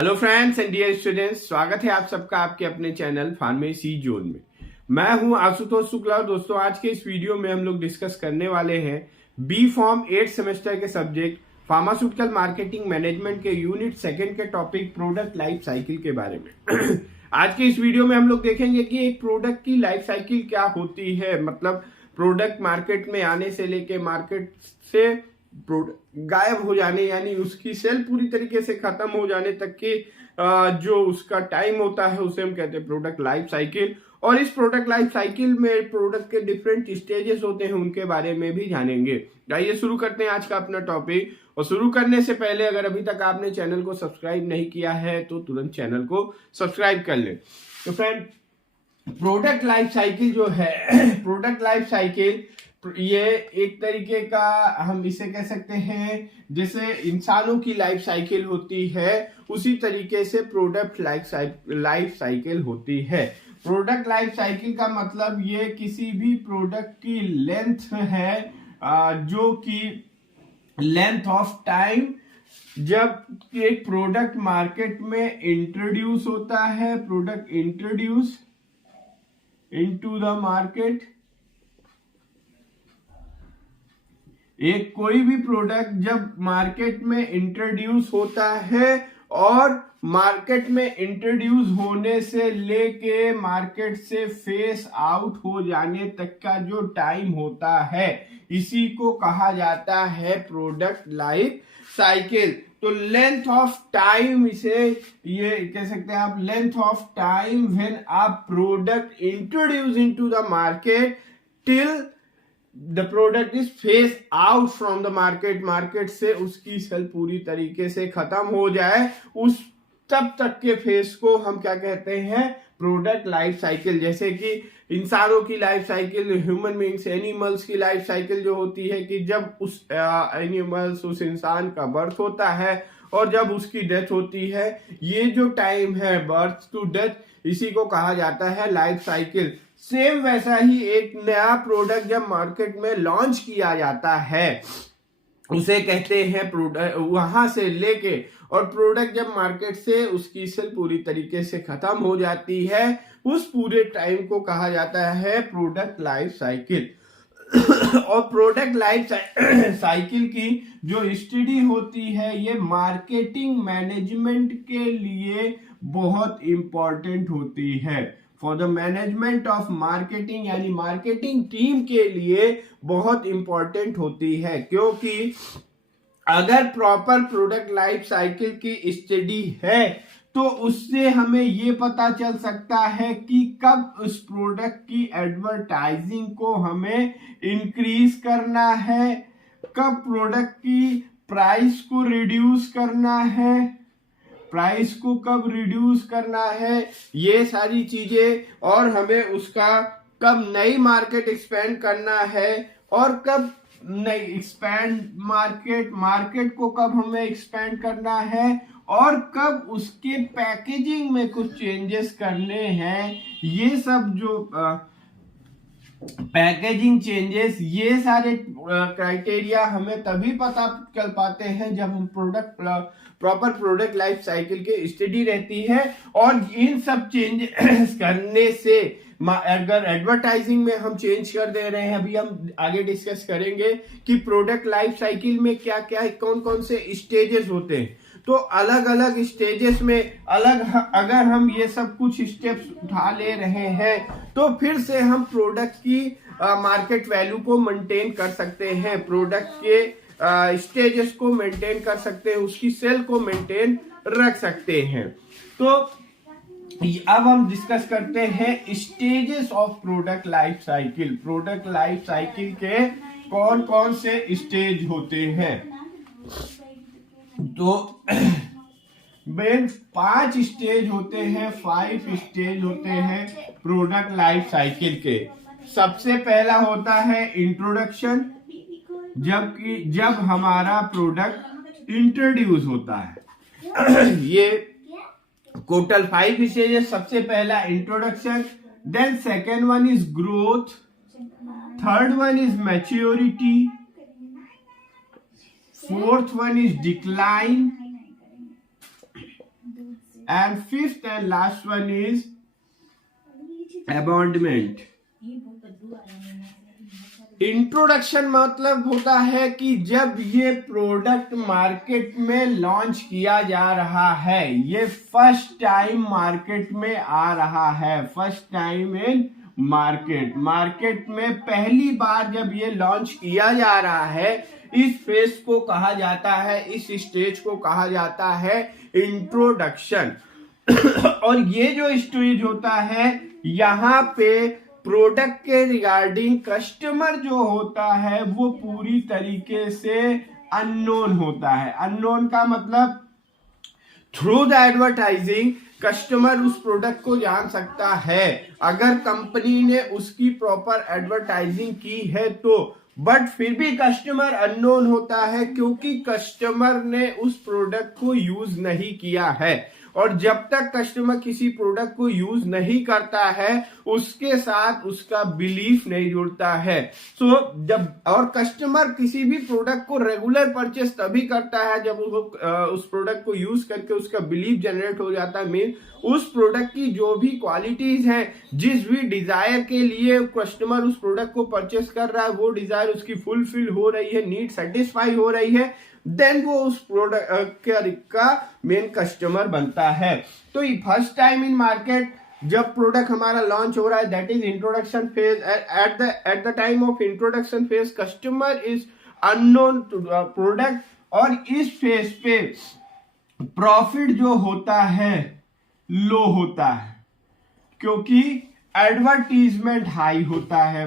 Hello friends and dear students, स्वागत है आप सबका आपके अपने चैनल फार्मेसी जोन में। मैं हूं आशुतोष शुक्ला। दोस्तों, आज के इस वीडियो में हम लोग डिस्कस करने वाले हैं बी फॉर्म 8 सेमेस्टर के सब्जेक्ट फार्मास्यूटिकल मार्केटिंग मैनेजमेंट के यूनिट सेकंड के टॉपिक प्रोडक्ट लाइफ साइकिल के बारे में। आज के इस वीडियो में हम लोग देखेंगे कि एक प्रोडक्ट की लाइफ साइकिल क्या होती है, मतलब प्रोडक्ट मार्केट में आने से लेके मार्केट से गायब हो जाने यानी उसकी सेल पूरी तरीके से खत्म हो जाने तक के जो उसका टाइम होता है उसे हम कहते हैं प्रोडक्ट लाइफ साइकिल। और इस प्रोडक्ट लाइफ साइकिल में प्रोडक्ट के डिफरेंट स्टेजेस होते हैं, उनके बारे में भी जानेंगे। आइए शुरू करते हैं आज का अपना टॉपिक। और शुरू करने से पहले अगर अभी तक आपने चैनल को सब्सक्राइब नहीं किया है तो तुरंत चैनल को सब्सक्राइब कर लें। तो फ्रेंड, प्रोडक्ट लाइफ साइकिल जो है प्रोडक्ट लाइफ साइकिल ये एक तरीके का हम इसे कह सकते हैं, जैसे इंसानों की लाइफ साइकिल होती है उसी तरीके से प्रोडक्ट लाइफ साइकिल होती है। प्रोडक्ट लाइफ साइकिल का मतलब ये किसी भी प्रोडक्ट की लेंथ है, जो कि लेंथ ऑफ टाइम जब एक प्रोडक्ट मार्केट में इंट्रोड्यूस होता है, product introduce into the market. एक कोई भी प्रोडक्ट जब मार्केट में इंट्रोड्यूस होता है और मार्केट में इंट्रोड्यूस होने से लेके मार्केट से फेस आउट हो जाने तक का जो टाइम होता है, इसी को कहा जाता है प्रोडक्ट लाइफ साइकिल। तो लेंथ ऑफ टाइम, इसे ये कह सकते हैं आप, length of time when a product introduce into the market till the product is face out from the market से उसकी सेल पूरी तरीके से खत्म हो जाए, उस तब तक के फेस को हम क्या कहते हैं, प्रोडक्ट लाइफ साइकिल। जैसे कि इंसानों की life cycle, human beings, animals की लाइफ साइकिल जो होती है कि जब उस एनिमल्स, उस इंसान का बर्थ होता है और जब उसकी डेथ होती है, ये जो टाइम है बर्थ टू डेथ, इसी को कहा जाता है लाइफ साइकिल। सेम वैसा ही एक नया प्रोडक्ट जब मार्केट में लॉन्च किया जाता है उसे कहते हैं प्रोडक्ट, वहां से लेके और प्रोडक्ट जब मार्केट से उसकी सेल पूरी तरीके से खत्म हो जाती है, उस पूरे टाइम को कहा जाता है प्रोडक्ट लाइफ साइकिल। और प्रोडक्ट लाइफ साइकिल की जो स्टडी होती है ये मार्केटिंग मैनेजमेंट के लिए बहुत इंपॉर्टेंट होती है। For the management of marketing यानी मार्केटिंग टीम के लिए बहुत इंपॉर्टेंट होती है, क्योंकि अगर प्रॉपर प्रोडक्ट लाइफ साइकिल की स्टडी है तो उससे हमें ये पता चल सकता है कि कब उस प्रोडक्ट की एडवर्टाइजिंग को हमें इंक्रीज करना है, कब प्रोडक्ट की प्राइस को रिड्यूस करना है, प्राइस को कब रिड्यूस करना है, ये सारी चीजें, और हमें उसका कब नई मार्केट एक्सपेंड करना है और कब नई एक्सपेंड मार्केट को कब हमें एक्सपेंड करना है और कब उसके पैकेजिंग में कुछ चेंजेस करने हैं। ये सब जो पैकेजिंग चेंजेस, ये सारे क्राइटेरिया हमें तभी पता चल पाते हैं जब हम प्रॉपर प्रोडक्ट लाइफ साइकिल के स्टडी रहती है। और इन सब चेंजेस करने से अगर एडवर्टाइजिंग में हम चेंज कर दे रहे हैं, अभी हम आगे डिस्कस करेंगे कि प्रोडक्ट लाइफ साइकिल में क्या क्या कौन कौन से स्टेजेस होते हैं। तो अलग अलग स्टेजेस में अगर हम ये सब कुछ स्टेप्स उठा ले रहे हैं तो फिर से हम प्रोडक्ट की मार्केट वैल्यू को मेंटेन कर सकते हैं, प्रोडक्ट के स्टेजेस को मेंटेन कर सकते हैं, उसकी सेल को मेंटेन रख सकते हैं। तो अब हम डिस्कस करते हैं stages of product life cycle. Product life cycle के कौन कौन से स्टेज होते हैं। तो मेन 5 स्टेज होते हैं, 5 स्टेज होते हैं प्रोडक्ट लाइफ साइकिल के। सबसे पहला होता है इंट्रोडक्शन, जब हमारा प्रोडक्ट इंट्रोड्यूस होता है। ये टोटल 5 स्टेजेस। सबसे पहला introduction, then second one is growth, third one is maturity, fourth one is decline, and fifth and last one is abandonment. Introduction मतलब होता है कि जब ये प्रोडक्ट मार्केट में लॉन्च किया जा रहा है, ये फर्स्ट टाइम मार्केट में आ रहा है, फर्स्ट टाइम इन मार्केट में पहली बार जब ये लॉन्च किया जा रहा है, इस फेज को कहा जाता है, इस स्टेज को कहा जाता है इंट्रोडक्शन। और ये जो स्टेज होता है, यहाँ पे प्रोडक्ट के रिगार्डिंग कस्टमर जो होता है वो पूरी तरीके से अननोन होता है। अननोन का मतलब थ्रू द एडवर्टाइजिंग कस्टमर उस प्रोडक्ट को जान सकता है, अगर कंपनी ने उसकी प्रॉपर एडवर्टाइजिंग की है तो। बट फिर भी कस्टमर अननोन होता है क्योंकि कस्टमर ने उस प्रोडक्ट को यूज नहीं किया है, और जब तक कस्टमर किसी प्रोडक्ट को यूज नहीं करता है उसके साथ उसका बिलीफ नहीं जुड़ता है। जब और कस्टमर किसी भी प्रोडक्ट को रेगुलर परचेस तभी करता है जब वो उस प्रोडक्ट को यूज करके उसका बिलीफ जनरेट हो जाता है। मीन उस प्रोडक्ट की जो भी क्वालिटीज हैं, जिस भी डिजायर के लिए कस्टमर उस प्रोडक्ट को परचेस कर रहा है, वो डिजायर उसकी फुलफिल हो रही है, नीड सेटिस्फाई हो रही है, देन वो उस प्रोडक्ट का मेन कस्टमर बनता है। तो फर्स्ट टाइम इन मार्केट जब प्रोडक्ट हमारा लॉन्च हो रहा है, that is introduction phase. At the time of introduction phase customer is unknown to product, और इस फेज पे प्रॉफिट जो होता है लो होता है क्योंकि एडवर्टीजमेंट हाई होता है।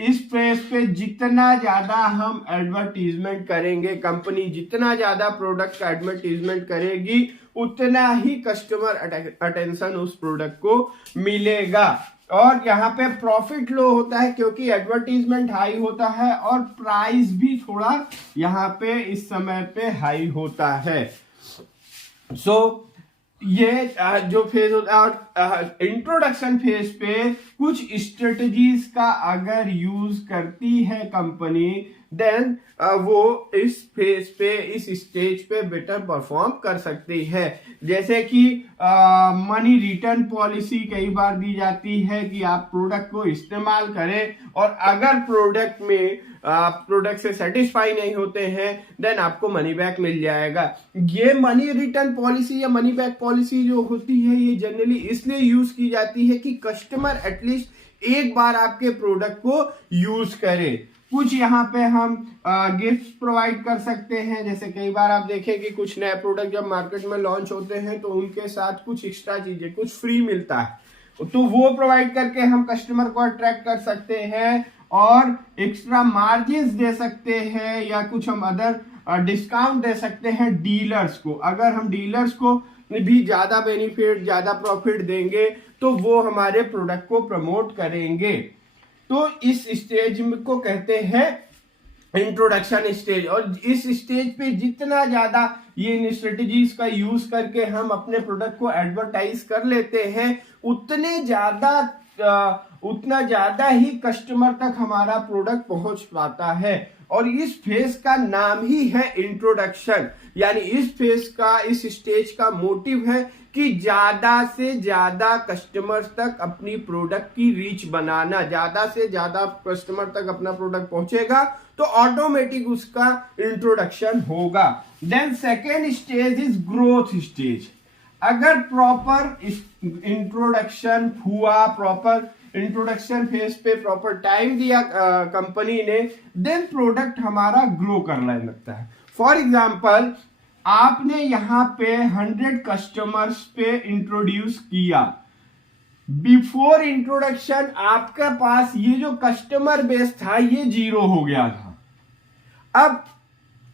इस फेज पे जितना ज्यादा हम एडवर्टीजमेंट करेंगे, कंपनी जितना ज्यादा प्रोडक्ट का एडवर्टीजमेंट करेगी, उतना ही कस्टमर अटेंशन उस प्रोडक्ट को मिलेगा। और यहाँ पे प्रॉफिट लो होता है क्योंकि एडवर्टीजमेंट हाई होता है और प्राइस भी थोड़ा यहाँ पे इस समय पे हाई होता है। ये जो फेज होता है, और इंट्रोडक्शन फेज पे कुछ स्ट्रेटजीज का अगर यूज करती है कंपनी, देन वो इस फेज पे, इस स्टेज पे बेटर परफॉर्म कर सकती है। जैसे कि मनी रिटर्न पॉलिसी कई बार दी जाती है कि आप प्रोडक्ट को इस्तेमाल करें और अगर प्रोडक्ट से सेटिस्फाई नहीं होते हैं देन आपको मनी बैक मिल जाएगा। ये मनी रिटर्न पॉलिसी या मनी बैक पॉलिसी जो होती है, ये जनरली इसलिए यूज की जाती है कि कस्टमर एटलीस्ट एक बार आपके प्रोडक्ट को यूज करे। कुछ यहाँ पे हम गिफ्ट प्रोवाइड कर सकते हैं, जैसे कई बार आप देखें कि कुछ नए प्रोडक्ट जब मार्केट में लॉन्च होते हैं तो उनके साथ कुछ एक्स्ट्रा चीजें, कुछ फ्री मिलता है, तो वो प्रोवाइड करके हम कस्टमर को अट्रैक्ट कर सकते हैं और एक्स्ट्रा मार्जिन दे सकते हैं, या कुछ हम अदर डिस्काउंट दे सकते हैं डीलर्स को। अगर हम डीलर्स को भी ज्यादा बेनिफिट, ज्यादा प्रॉफिट देंगे तो वो हमारे प्रोडक्ट को प्रमोट करेंगे। तो इस स्टेज को कहते हैं इंट्रोडक्शन स्टेज, और इस स्टेज पे जितना ज्यादा ये इन स्ट्रेटेजीज का यूज करके हम अपने प्रोडक्ट को एडवर्टाइज कर लेते हैं, उतना ज्यादा ही कस्टमर तक हमारा प्रोडक्ट पहुंच पाता है। और इस फेज का नाम ही है इंट्रोडक्शन, यानी इस फेज का, इस स्टेज का मोटिव है कि ज्यादा से ज्यादा कस्टमर तक अपनी प्रोडक्ट की रीच बनाना। ज्यादा से ज्यादा कस्टमर तक अपना प्रोडक्ट पहुंचेगा तो ऑटोमेटिक उसका इंट्रोडक्शन होगा। Then second stage is growth stage. अगर प्रॉपर इंट्रोडक्शन हुआ, प्रॉपर इंट्रोडक्शन फेज पे प्रॉपर टाइम दिया कंपनी ने, देन प्रोडक्ट हमारा ग्रो करने लगता है। फॉर एग्जाम्पल, आपने यहाँ पे 100 कस्टमर्स पे इंट्रोड्यूस किया, बिफोर इंट्रोडक्शन आपके पास ये जो कस्टमर बेस था ये 0 हो गया था। अब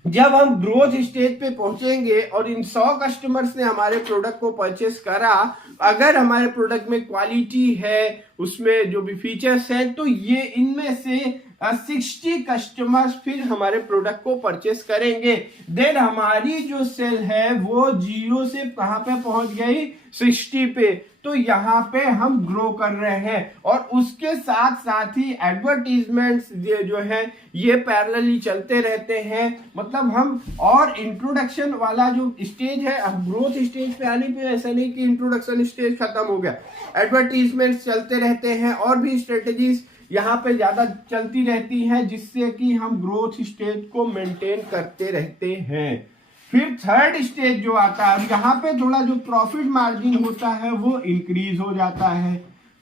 जब हम ग्रोथ स्टेज पे पहुंचेंगे और इन 100 कस्टमर्स ने हमारे प्रोडक्ट को परचेस करा, अगर हमारे प्रोडक्ट में क्वालिटी है, उसमें जो भी फीचर्स हैं, तो ये इनमें से 60 कस्टमर्स फिर हमारे प्रोडक्ट को परचेस करेंगे, देन हमारी जो सेल है वो 0 से कहां पे पहुंच गई, 60 पे। तो यहाँ पे हम ग्रो कर रहे हैं और उसके साथ साथ ही एडवर्टीजमेंट्स जो है ये पैरेलली चलते रहते हैं। मतलब हम और इंट्रोडक्शन वाला जो स्टेज है, अब ग्रोथ स्टेज पे आने पे ऐसा नहीं कि इंट्रोडक्शन स्टेज खत्म हो गया, एडवर्टीजमेंट्स चलते रहते हैं और भी स्ट्रेटेजीज यहाँ पे ज्यादा चलती रहती हैं जिससे कि हम ग्रोथ स्टेज को मेंटेन करते रहते हैं। फिर थर्ड स्टेज जो आता है, यहाँ पे थोड़ा जो प्रॉफिट मार्जिन होता है वो इंक्रीज हो जाता है।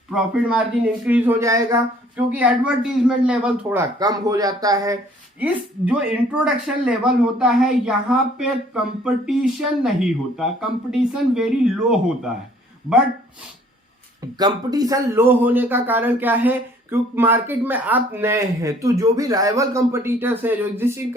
प्रॉफिट मार्जिन इंक्रीज हो जाएगा क्योंकि एडवर्टीजमेंट लेवल थोड़ा कम हो जाता है। इस जो इंट्रोडक्शन लेवल होता है यहाँ पे कंपटीशन नहीं होता, कंपटीशन वेरी लो होता है। बट कंपटीशन लो होने का कारण क्या है, क्योंकि मार्केट में आप नए हैं तो जो भी राइवल कंपटीटर्स है, जो एग्जिस्टिंग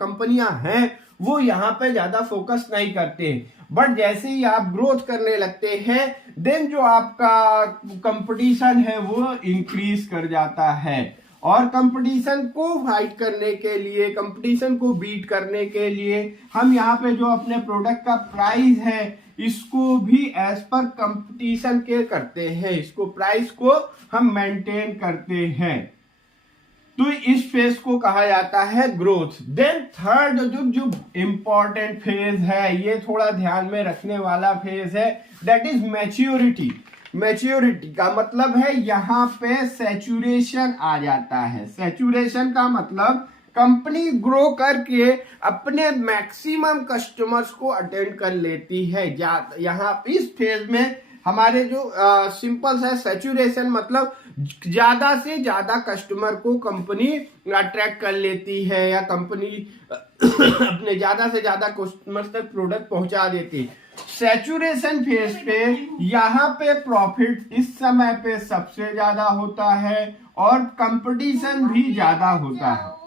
कंपनियां हैं वो यहाँ पे ज्यादा फोकस नहीं करते। बट जैसे ही आप ग्रोथ करने लगते हैं देन जो आपका कंपटीशन है वो इंक्रीज कर जाता है और कंपटीशन को फाइट करने के लिए, कंपटीशन को बीट करने के लिए हम यहाँ पे जो अपने प्रोडक्ट का प्राइस है इसको भी एज पर कंपटीशन के करते हैं, इसको प्राइस को हम मेंटेन करते हैं। तो इस फेज को कहा जाता है ग्रोथ। देन थर्ड जो इंपॉर्टेंट फेज है, ये थोड़ा ध्यान में रखने वाला फेज है, दैट इज मैच्योरिटी। मैच्योरिटी का मतलब है यहाँ पे सैचुरेशन आ जाता है। सैचुरेशन का मतलब कंपनी ग्रो करके अपने मैक्सिमम कस्टमर्स को अटेंड कर लेती है। यहाँ इस फेज में हमारे जो सिंपल है, सैचुरेशन मतलब ज्यादा से ज्यादा कस्टमर को कंपनी अट्रैक्ट कर लेती है या कंपनी अपने ज्यादा से ज्यादा कस्टमर तक प्रोडक्ट पहुंचा देती है। सैचुरेशन फेज पे यहाँ पे प्रॉफिट इस समय पे सबसे ज्यादा होता है और कंपटीशन भी ज्यादा होता है।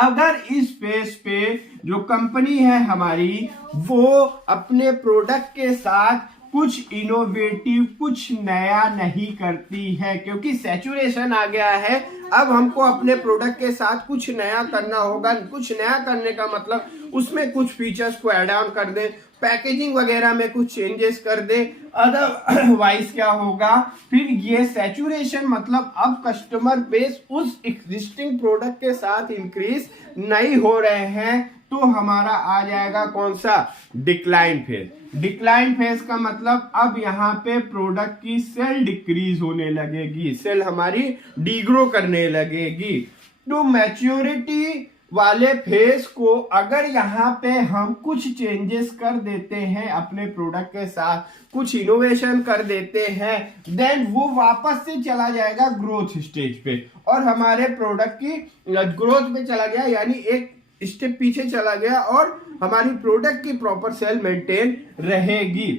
अगर इस फेज पे जो कंपनी है हमारी वो अपने प्रोडक्ट के साथ कुछ इनोवेटिव, कुछ नया नहीं करती है, क्योंकि सैचुरेशन आ गया है, अब हमको अपने प्रोडक्ट के साथ कुछ नया करना होगा। कुछ नया करने का मतलब उसमें कुछ फीचर्स को ऐड ऑन कर दे, पैकेजिंग वगैरह में कुछ चेंजेस कर दे, अदरवाइज क्या होगा, फिर ये सैचुरेशन मतलब अब कस्टमर बेस उस एग्जिस्टिंग प्रोडक्ट के साथ इंक्रीज नहीं हो रहे हैं, तो हमारा आ जाएगा कौन सा, डिक्लाइन फेज। डिक्लाइन फेज का मतलब अब यहाँ पे प्रोडक्ट की सेल डिक्रीज होने लगेगी, सेल हमारी डीग्रो करने लगेगी। तो मैच्योरिटी वाले फेज को अगर यहाँ पे हम कुछ चेंजेस कर देते हैं, अपने प्रोडक्ट के साथ कुछ इनोवेशन कर देते हैं, देन वो वापस से चला जाएगा ग्रोथ स्टेज पे और हमारे प्रोडक्ट की ग्रोथ पे चला गया, यानी एक स्टेप पीछे चला गया और हमारी प्रोडक्ट की प्रॉपर सेल मेंटेन रहेगी।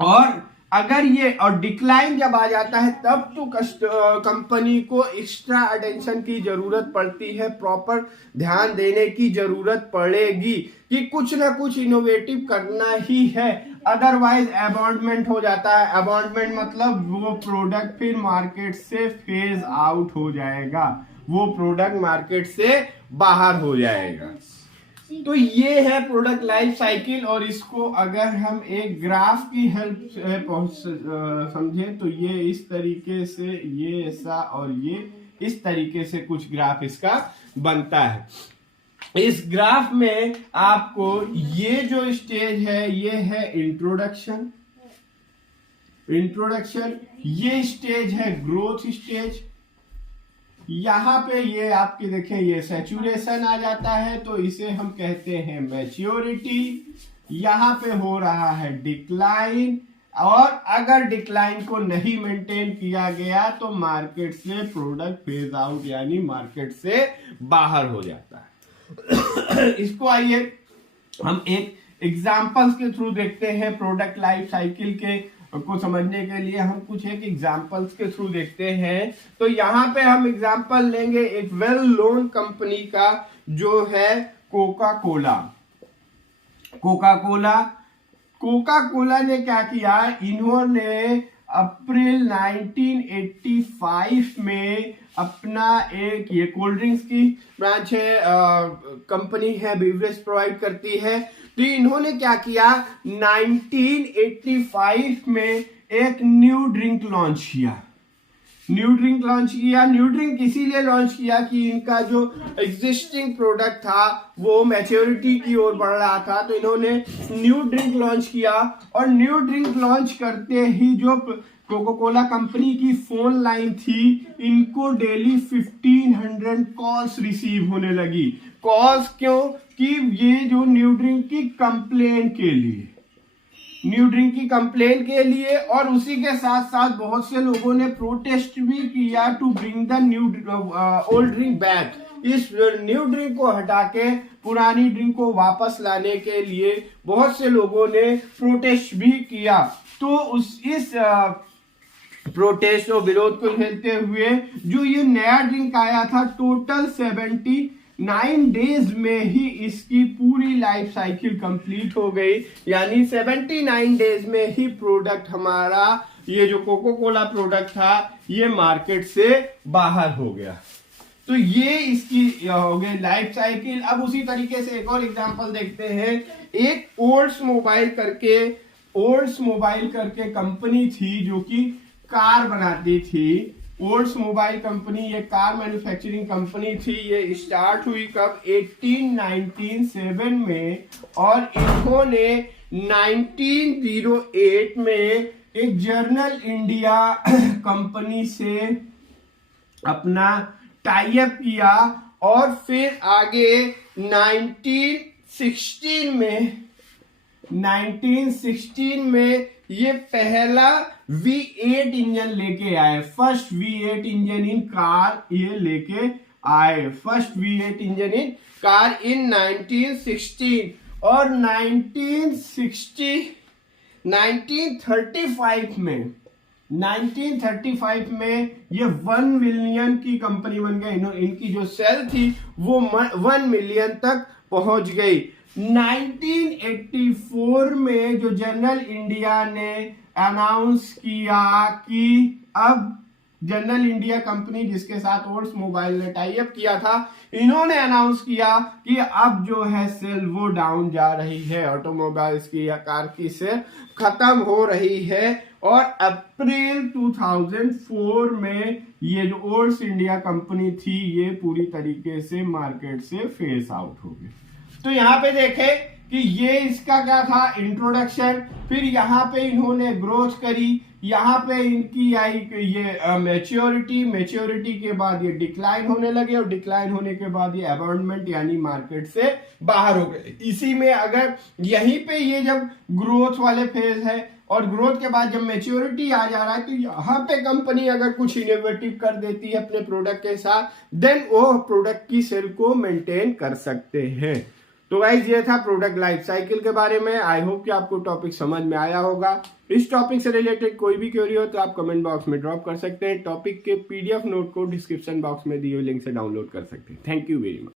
और अगर ये और डिक्लाइन जब आ जाता है तब तो कंपनी को एक्स्ट्रा अटेंशन की जरूरत पड़ती है, प्रॉपर ध्यान देने की जरूरत पड़ेगी कि कुछ ना कुछ इनोवेटिव करना ही है, अदरवाइज अबॉन्डमेंट हो जाता है। अबॉन्डमेंट मतलब वो प्रोडक्ट फिर मार्केट से फेज आउट हो जाएगा, वो प्रोडक्ट मार्केट से बाहर हो जाएगा। तो ये है प्रोडक्ट लाइफ साइकिल और इसको अगर हम एक ग्राफ की हेल्प से समझें तो ये इस तरीके से, ये ऐसा और ये इस तरीके से कुछ ग्राफ इसका बनता है। इस ग्राफ में आपको ये जो स्टेज है ये है इंट्रोडक्शन, ये स्टेज है ग्रोथ स्टेज, यहाँ पे ये आपके देखें ये सैचुरेशन आ जाता है तो इसे हम कहते हैं मैच्योरिटी, यहाँ पे हो रहा है डिक्लाइन, और अगर डिक्लाइन को नहीं मेंटेन किया गया तो मार्केट से प्रोडक्ट फेज आउट यानी मार्केट से बाहर हो जाता है। इसको आइए हम एक एग्जांपल्स के थ्रू देखते हैं। प्रोडक्ट लाइफ साइकिल के को समझने के लिए हम कुछ एक एग्जांपल्स के थ्रू देखते हैं। तो यहाँ पे हम एग्जांपल लेंगे एक वेल नोन कंपनी का जो है कोका कोला। कोका कोला ने क्या किया, इन्होंने अप्रैल 1985 में अपना एक ये कोल्ड ड्रिंक्स की ब्रांच है, कंपनी है, बेवरेज प्रोवाइड करती है। तो इन्होंने क्या किया, 1985 में एक न्यू ड्रिंक लॉन्च किया। न्यू ड्रिंक इसीलिए लॉन्च किया कि इनका जो एग्जिस्टिंग प्रोडक्ट था वो मैच्योरिटी की ओर बढ़ रहा था। तो इन्होंने न्यू ड्रिंक लॉन्च किया, और न्यू ड्रिंक लॉन्च करते ही जो कोका कोला कंपनी की फोन लाइन थी, इनको डेली 1500 कॉल्स रिसीव होने लगी। कॉल्स क्यों? कि ये जो न्यू ड्रिंक की कंप्लेन के लिए, और उसी के साथ साथ बहुत से लोगों ने प्रोटेस्ट भी किया to bring the new old drink back. इस न्यू ड्रिंक को हटा के पुरानी ड्रिंक को वापस लाने के लिए बहुत से लोगों ने प्रोटेस्ट भी किया। तो इस प्रोटेस्ट और विरोध को झेलते हुए जो ये नया ड्रिंक आया था, टोटल 79 डेज में ही इसकी पूरी लाइफ साइकिल कंप्लीट हो गई। यानी 79 डेज में ही प्रोडक्ट हमारा ये जो कोका कोला प्रोडक्ट था ये मार्केट से बाहर हो गया। तो ये इसकी हो गई लाइफ साइकिल। अब उसी तरीके से एक और एग्जांपल देखते हैं। एक ओल्ड्स मोबाइल करके कंपनी थी जो कि कार बनाती थी। ओल्ड्स मोबाइल कंपनी, ये कार मैन्युफैक्चरिंग कंपनी थी। ये स्टार्ट हुई कब? 1897 में, और इन्होंने 1908 में एक जर्नल इंडिया कंपनी से अपना टाई अप किया, और फिर आगे 1916 में ये पहला V8 इंजन लेके आए। फर्स्ट V8 इंजन इन कार ये लेके आए, first V8 engine in car in 1916। और 1935 में ये 1 मिलियन की कंपनी बन गई। इनकी जो सेल थी वो 1 मिलियन तक पहुंच गई। 1984 में जो जनरल इंडिया ने अनाउंस किया कि अब जनरल इंडिया कंपनी जिसके साथ ओल्ड्स मोबाइल ने टाई अप किया था, इन्होंने अनाउंस किया कि अब जो है सेल वो डाउन जा रही है, ऑटोमोबाइल्स की या कार की सेल खत्म हो रही है। और अप्रैल 2004 में ये जो ओल्ड्स इंडिया कंपनी थी ये पूरी तरीके से मार्केट से फेस आउट हो गई। तो यहाँ पे देखें कि ये इसका क्या था, इंट्रोडक्शन। फिर यहाँ पे इन्होंने ग्रोथ करी, यहाँ पे इनकी आई ये मैच्योरिटी के बाद ये डिक्लाइन होने लगे, और डिक्लाइन होने के बाद ये अबॉर्डमेंट यानी मार्केट से बाहर हो गए। इसी में अगर यहीं पे ये जब ग्रोथ वाले फेज है और ग्रोथ के बाद जब मैच्योरिटी आ जा रहा है, तो यहाँ पे कंपनी अगर कुछ इनोवेटिव कर देती है अपने प्रोडक्ट के साथ, देन वो प्रोडक्ट की सेल को मेंटेन कर सकते हैं। तो गाइस ये था प्रोडक्ट लाइफ साइकिल के बारे में। आई होप कि आपको टॉपिक समझ में आया होगा। इस टॉपिक से रिलेटेड कोई भी क्वेरी हो तो आप कमेंट बॉक्स में ड्रॉप कर सकते हैं। टॉपिक के PDF नोट को डिस्क्रिप्शन बॉक्स में दिए हुए लिंक से डाउनलोड कर सकते हैं। Thank you very much.